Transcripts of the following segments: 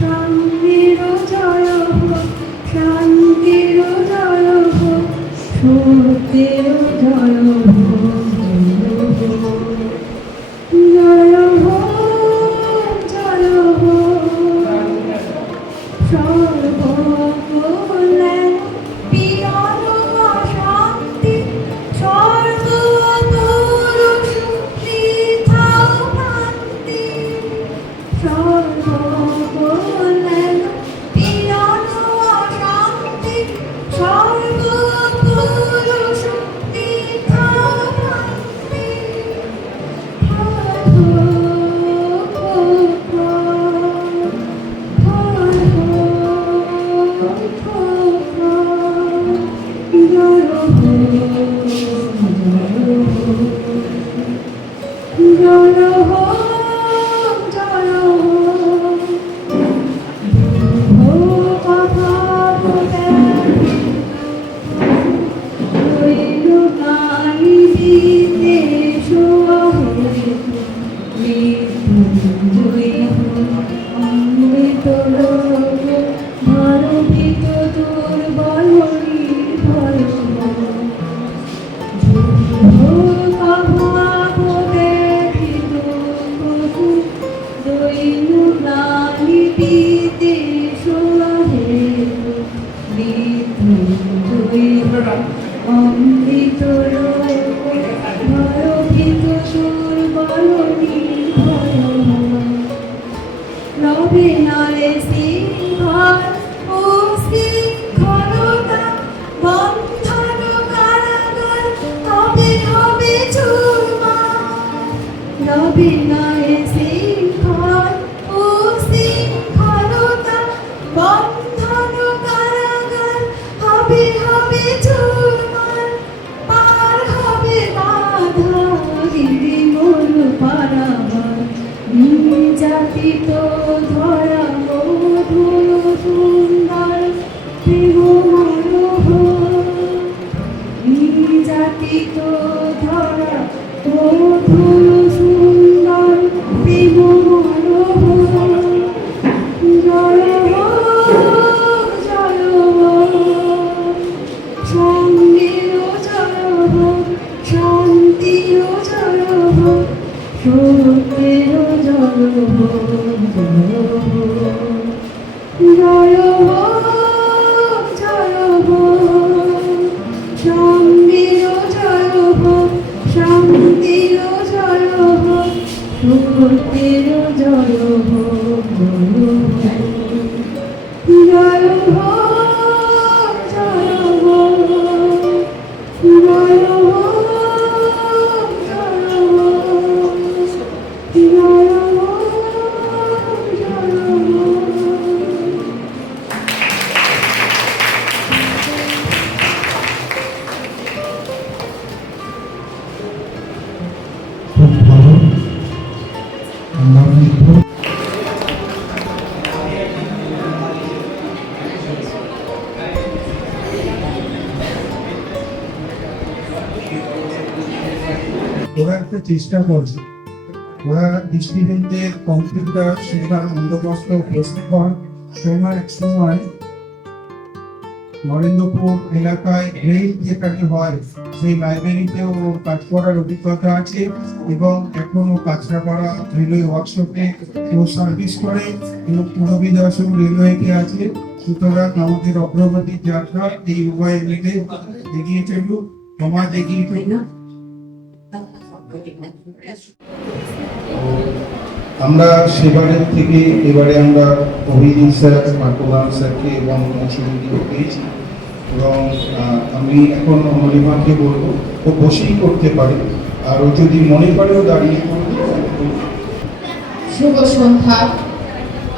শান্তির জয় হোক, শান্তির জয় হোক, সত্যের জয় হোক, জয় হোক, জয় হোক, সর্বকল্যাণ পিয়ন শান্তি সর্বপুরুষ বৃথাও ভ্রান্তি, সর্বকল্যাণ পিয়ন শান্তি সর্বপুরুষ বৃথাও ভ্রান্তি, রবিনারে সিংহার ও শৃঙ্খলতা বন্ধন কারাগার হবে হবে চুরমার, রবিনারে সিংহার ও শৃঙ্খলতা বন্ধন কারাগার হবে হবে চুরমার, পার হবে বাধা দিদি মোর পারাবার, নির্যাতিত ধরা মধুর সুন্দর প্রেম মনোহর, নির্যাতিত ধরা মধুর সুন্দর প্রেম মনোহর, জয় হোক, জয় হোক, সঙ্গের জয় হোক, শান্তির জয় হোক, সত্যের জয় হোক, জয় হোক, জয় হোক, সঙ্গের জয় হোক, শান্তির জয় হোক, সত্যের জয় হোক, জয় হোক, জয় হোক, জয় হোক, ওরা একটা চেষ্টা করছে, ওরা দৃষ্টিহীনদের কম্পিউটার শেখার বন্দোবস্ত প্রশিক্ষণ সময় সময় নরেন্দ্রপুর এলাকায় ব্রেইল যেখানে হয় সেই লাইব্রেরিতেও কাজ করার অভিজ্ঞতা আছে এবং এখনো কাছড়াপাড়া রেলওয়ে ওয়ার্কশপে ও সার্ভিস করে এবং পূর্ববিদর্শন রেলওয়েতে আছে। সুতরাং আমাদের অগ্রগতির যাত্রা এই উভয় মিলে এগিয়ে চলুক, সমাজ এগিয়ে চলুক। আমরা সেবারের থেকে এবারে আমরা অভিজিৎ স্যার, মার্কোবান স্যারকে এবং মৌসুমীকে পেয়েছি এবং আমি এখন মণিমাকে বলবো ও বসেই করতে পারে, আর ও যদি মনে করেও দাঁড়িয়ে করবে। শুভ সন্ধ্যা।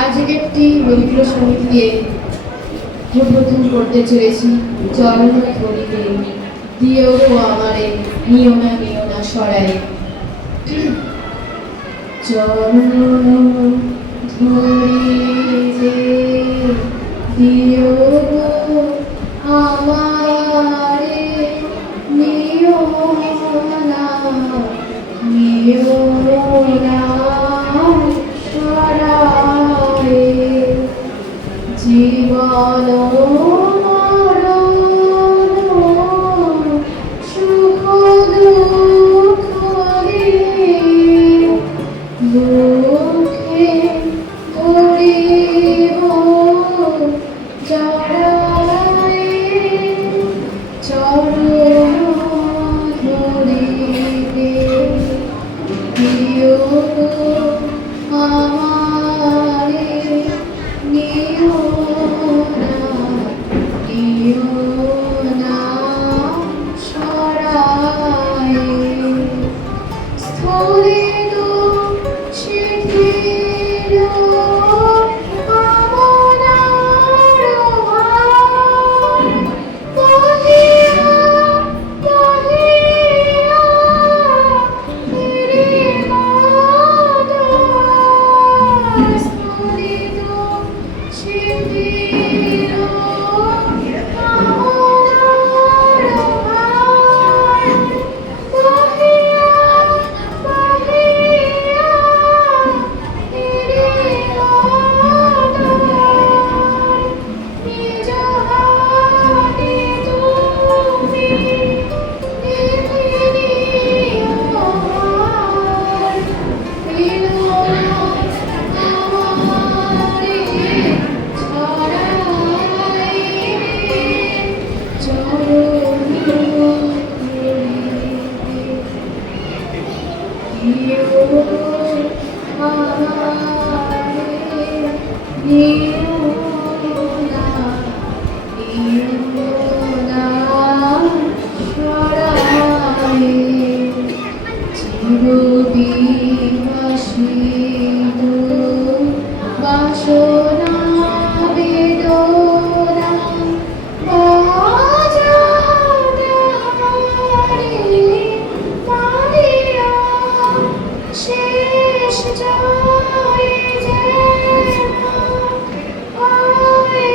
আজ একটি রবীন্দ্র সঙ্গীতকে উদ্বোধন করতে চলেছি। চরণ ধরিতে দিয়েও আমারে নিয়মা নিও না সরাই, চরণ ধরিতে দিয়েও আমারে নিও না সরাই। সুখ দুঃখ মুখে ধরিব জড়ায়ে চরণ ধরিবে প্রিয় আমারে নিও না সরায়ে স্থলিত শিথিল আমনার ভার কহিয়া কহিয়া ফিরে মাদার স্থলিত শিথিল আমনার ভার কহিয়া কহিয়া ফিরে মাদার নিজ হাতে তুমি আমার বিলো আমারে ছড়াই চরণ ধরিবে বাসনা বেদনা শেষ জয়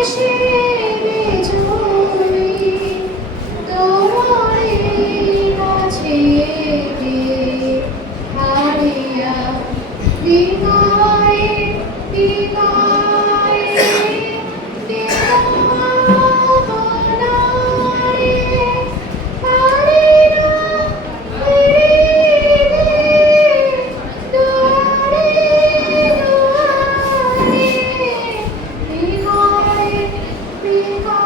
সে বিজয়ী তোমারে কাছে হারিয়া বিকায় বিকায় দিবানারে হারিয়া ফিরিবে দুয়ারে দুয়ারে বিকায় বিকায়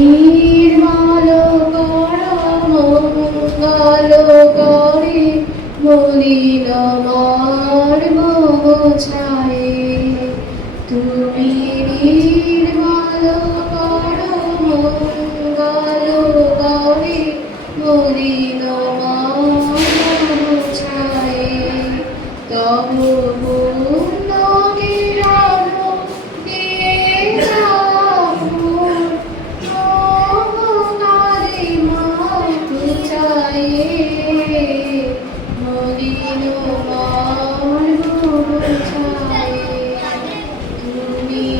নির্মল কর মঙ্গল করে মলিন মর্ম ছায়ে তুমি নির্মল কর মঙ্গল করে মলিন মর্ম ছায়ে তব পূর্ণ কিরণ দিয়ে যাবো তুমি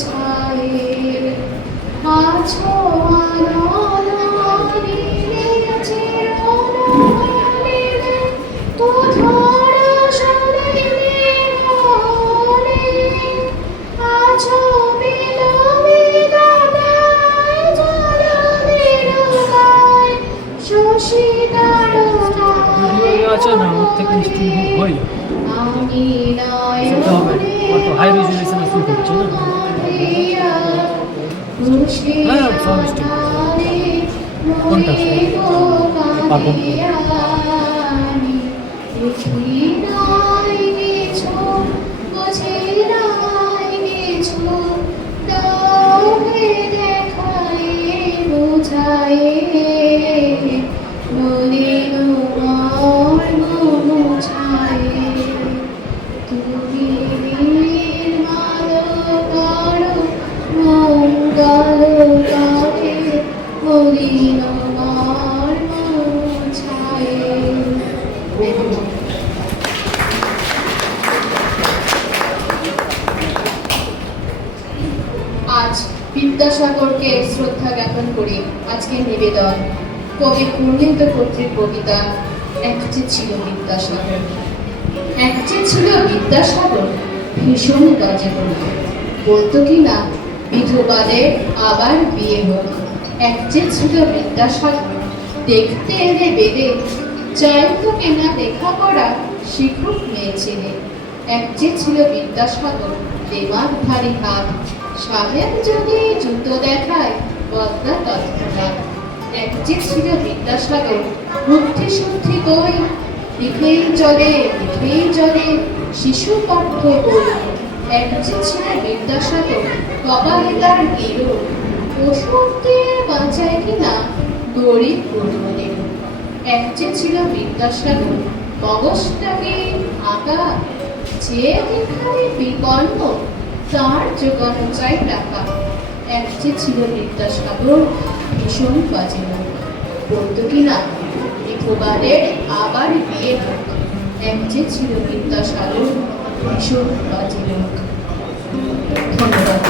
ছায়ে আছো আলোড়নে চিরনয়নে তোধার সরিলে মনে আছো বিলবিলতায় জলদের গায় শশীদার আছে না ওর থেকে স্টুডিও হয় আমি সেটা হবে অত হাই রেজুলেশনে শুট হচ্ছে না হ্যাঁ সব স্টুডিও কোনটা পাবন তুমি নির্মল করো মঙ্গল করে মলিন মর্ম ছায়ে। আজ বিদ্যাসাগরকে শ্রদ্ধা জ্ঞাপন করি। আজকের নিবেদন কবি পূর্ণেন্দ্র কর্তৃক কবিতা এক যে ছিল বিদ্যাসাগর। এক যে ছিল বিদ্যাসাগর ভীষণ কাজে করত, বলতো কি না বিধবাদের আবার বিয়ে হোক। এক যে ছিল বিদ্যাসাগর দেখতে এলে বেদে চাইতো কেনা দেখা করা শিক্ষক মেয়ে ছেলে। এক যে ছিল বিদ্যাসাগর দেমাগ ভারী হাত, সাহেব যদি জুতো দেখায় বদলা তৎক্ষণাৎ। এক যে ছিল বিদ্যাসাগর বুদ্ধি শুদ্ধি কই, লিখেই চলে শিশু পাঠ্য বই। এক যে ছিল বিদ্যাসাগর কপালে তার গিরো, ওষুধ দিয়ে বাঁচায় কিনা গরিব গরিবদের। এক যে ছিল বিদ্যাসাগর মগজটাকে আঁকা, যে যেখানে বিকল্প তার জোগানো চাই টাকা। এক যে ছিল বিদ্যাসাগর ভীষণ বাজে লোক, বলতো কিনা বিধবাদের আবার বিয়ে হোক। এক যে ছিল বিদ্যাসাগর ভীষণ বাজে লোক। ধন্যবাদ।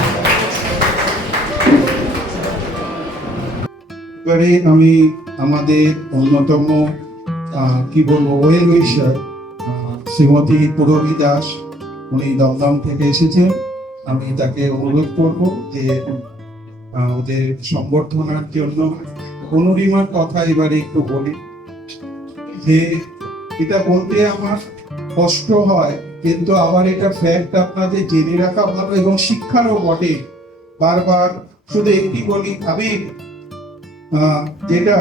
এবারে আমি আমাদের অন্যতম কি বলবো ওয়েল উইশার শ্রীমতী পূরবী দাস, উনি দমদম থেকে এসেছেন। আমি তাকে অনুরোধ করব যে ওদের সম্বর্ধনার জন্য অনুরিমার কথা এবারে একটু বলি। যে এটা বলতে আমার কষ্ট হয়, কিন্তু আবার এটা ফ্যাক্ট আপনাদের জেনে রাখা ভালো এবং শিক্ষারও বটে। বারবার শুধু একটি বলি আমি যেটা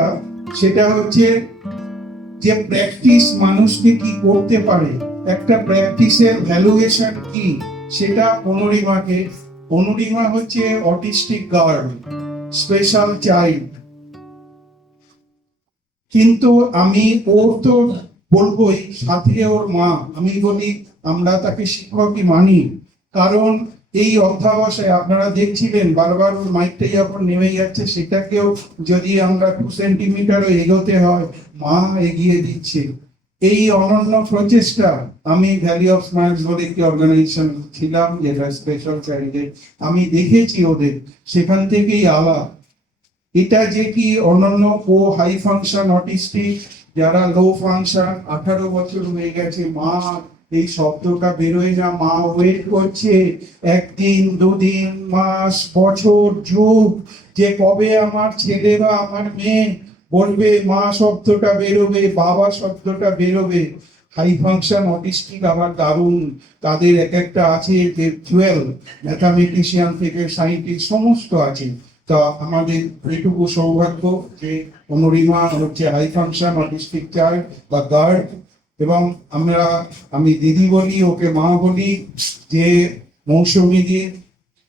সেটা হচ্ছে যে প্র্যাকটিস মানুষকে কি করতে পারে, একটা প্র্যাকটিসের ভ্যালুয়েশন কি সেটা অনুরিমা হচ্ছে অটিস্টিক গার্ল, স্পেশাল চাইল্ড। কিন্তু আমি ওর তো বলবোই, সাথে ওর মা, আমি বলি আমরা তাকে শিক্ষকই মানি। কারণ এই অধ্যাবসায় আপনারা দেখছিলেন বারবার ওর মাইকটা যখন নেমে যাচ্ছে, সেটাকেও যদি আমরা 2 সেন্টিমিটারও এগোতে হয় মা এগিয়ে দিচ্ছে। এই অনন্য প্রচেষ্টা, আমি ভ্যালি অফ স্মাইলস বলে একটি অর্গানাইজেশন ছিলাম যেটা স্পেশাল চাইল্ডের, আমি দেখেছি ওদের, সেখান থেকেই আলাপ। এটা যে কি অনন্য, ও হাই ফাংশন অটিস্টিক, যারা লো ফাংশন 18 বছর হয়ে গেছে, মা এই শব্দটা বেরোয় না, মা ওয়েট করছে একদিন, দুদিন, মাস, বছর, যুগ, যে কবে আমার ছেলে বা আমার মেয়ে বলবে মা শব্দটা বেরোবে, বাবা শব্দটা বেরোবে। হাই ফাংশন অটিস্টিক আবার দারুণ, তাদের এক একটা আছে যে 12 ম্যাথামেটিশিয়ান থেকে সায়েন্টিস্ট সমস্ত আছে। তা আমাদের এটুকু সৌভাগ্য যে অনুরিমা হচ্ছে হাই ফাংশন অটিস্টিক চাইল্ড বা গার্ড। এবং আমি দিদি বলি, ওকে মা বলি। যে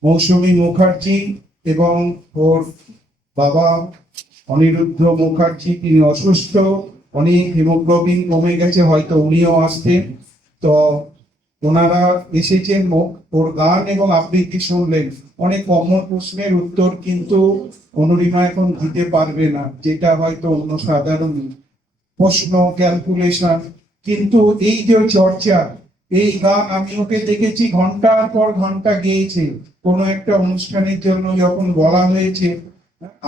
মৌসুমী মুখার্জি এবং ওর বাবা অনিরুদ্ধ মুখার্জি, তিনি অসুস্থ, অনেক হিমোগ্লোবিন কমে গেছে, হয়তো উনিও আসতেন। তো ওনারা এসেছেন, ওর গান এবং আবৃত্তি শুনলেন। অনেক কমন প্রশ্নের উত্তর কিন্তু অনুরিমা এখন দিতে পারবে না, যেটা হয়তো অন্য সাধারণ প্রশ্ন, ক্যালকুলেশন। কিন্তু এই যে চর্চা, এই গান আমি ওকে দেখেছি ঘন্টার পর ঘন্টা গেয়েছে, কোনো একটা অনুষ্ঠানের জন্য যখন বলা হয়েছে,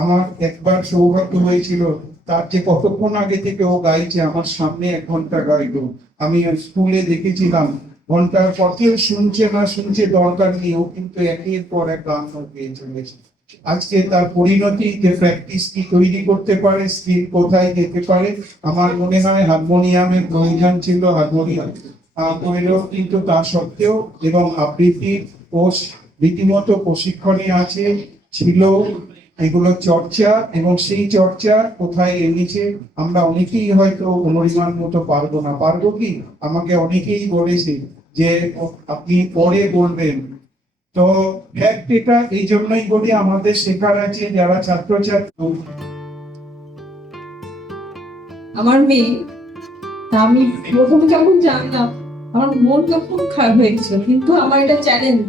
আমার একবার সৌভাগ্য হয়েছিল, তার যে কতক্ষণ আগে থেকে ও গাইছে, আমার সামনে 1 ঘন্টা গাইলো। আমি স্কুলে দেখেছিলাম ঘন্টার পর কেউ শুনছে না শুনছে দরকার নেই, ও কিন্তু একের পর এক গান গেয়ে চলেছে। আজকে তার পরিণতি যে প্র্যাকটিস কি তৈরি করতে পারে, স্কিল কোথায় যেতে পারে। আমার মনে হয় হারমোনিয়ামের প্রয়োজন ছিল, হারমোনিয়াম তৈরিও কিন্তু তা সত্ত্বেও, এবং আবৃত্তির কোর্স রীতিমতো প্রশিক্ষণে আছে, ছিল, এগুলো চর্চা, এবং সেই চর্চা কোথায় এনেছে। আমরা অনেকেই হয়তো অনরিমার মতো পারবো না, পারবো কি, আমাকে অনেকেই বলেছে যে আপনি পরে বলবেন। তো ফ্যাক্ট এটা এই জন্যই বলি, আমাদের শেখার আছে যারা ছাত্রছাত্রী। আমার মেয়ে, আমি প্রথমে যখন জানলাম আমার মনটা খুব খারাপ হয়ে গেছিল, কিন্তু আমার এটা চ্যালেঞ্জ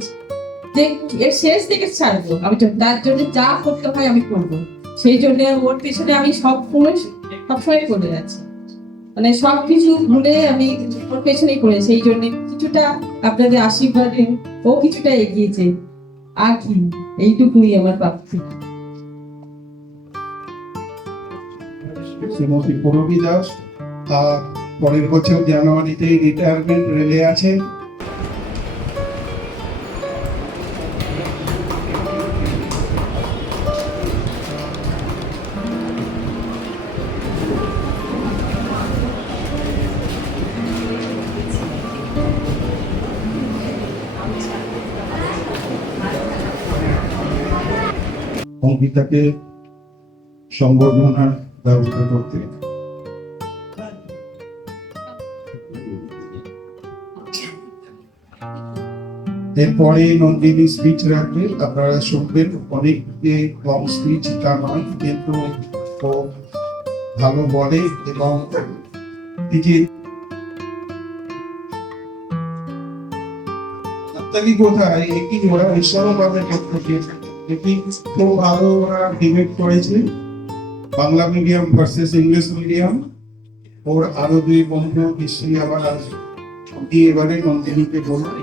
যে এর শেষ থেকে ছাড়বো, আমি তার জন্য যা করতে হয় আমি করবো। সেই জন্য ওর পিছনে আমি সবসময় করে যাচ্ছি, মানে সবকিছু ভুলে আমি ওর পেছনেই করে, সেই জন্য কিছুটা আপনাদের আশীর্বাদে ও কিছুটা এগিয়েছে, আর কি, এইটুকুই আমার প্রাপ্তি। শ্রীমতী পূরবী দাস পরের বছর জানুয়ারিতে রিটায়ারমেন্ট রেলে আছে। অঙ্কিতাকে সংবর্ধনার ব্যবস্থা করতে এরপরে নন্দিনী স্পিচ রাখবে, আপনারা শুনবেন। অনেক কম স্পিচ তা নয়, কিন্তু ও ভালো বলে, এবং হাততালি কোথায়, একই ওরা বিশ্বভাবে খুব ভালো ওরা ডিবেট করেছে, Bangla medium versus English medium. ওর আরো 2 বন্ধু নিশ্চয়ই আবার আসবে। এবারে নন্দিনীকে বলবো।